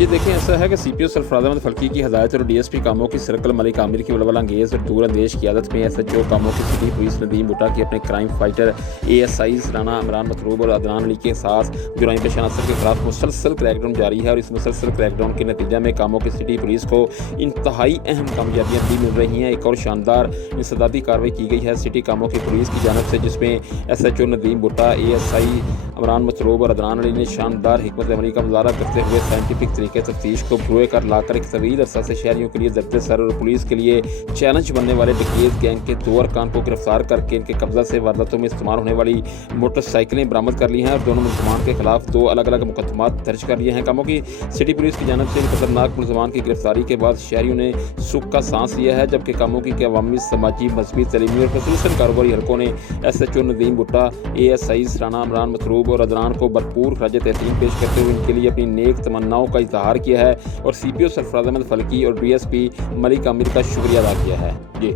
जी देखिए, ऐसा है कि सीपीओ सरफराज अहमद फल्की की हदायत और डीएसपी कामों की सर्कल मलिक आमिर की बलबल अंगेज और दूरअंदेश क़ियादत में एसएचओ कामों की सिटी पुलिस नदीम भुट्टा की अपने क्राइम फाइटर एएसआईज़ राना इमरान मतलूब और अदनान अली के साथ जुराइम पेश अनासर के खिलाफ मुसलसल क्रैकडाउन जारी है और इस मुसलसल क्रैकडाउन के नतीजे में कामों की सिटी पुलिस को इंतहाई अहम कामयाबियाँ भी मिल रही हैं। एक और शानदार इंसदादी कार्रवाई की गई है सिटी कामों की पुलिस की जानब से, जिसमें एसएचओ नदीम भुट्टा, एएसआई इमरान मतलूब और अदनान अली ने शानदार हिकमत अमली का मुजाहरा करते हुए साइंटिफिक तरीके तफ्तीश को भुए कर लाकर एक तवील अरसा से शहरियों के लिए दर्द सर और पुलिस के लिए चैलेंज बनने वाले डकैत गैंग के 2 अरकान को गिरफ्तार करके इनके कब्जा से वारदातों में इस्तेमाल होने वाली मोटरसाइकिलें बरामद कर ली हैं और दोनों मुलजमान के खिलाफ 2 अलग अलग मुकदमात दर्ज कर लिए हैं। कामों की सिटी पुलिस की जानब से इन खतरनाक मुलजमान की गिरफ्तारी के बाद शहरियों ने सुख का सांस लिया है, जबकि कामों की अवामी, समाजी, मजहबी, तलीमी और खसूसन कारोबारी हलकों ने एसएचओ नदीम भुट्टा, एएसआई राना इमरान मतलूब और अदनान को भरपूर खराज तहसीन पेश करते हुए इनके लिए अपनी नेक तमन्नाओं का इजहार किया है और सीपीओ सरफराज अहमद फल्की और डीएसपी मलिक आमिर का शुक्रिया अदा किया है। जी।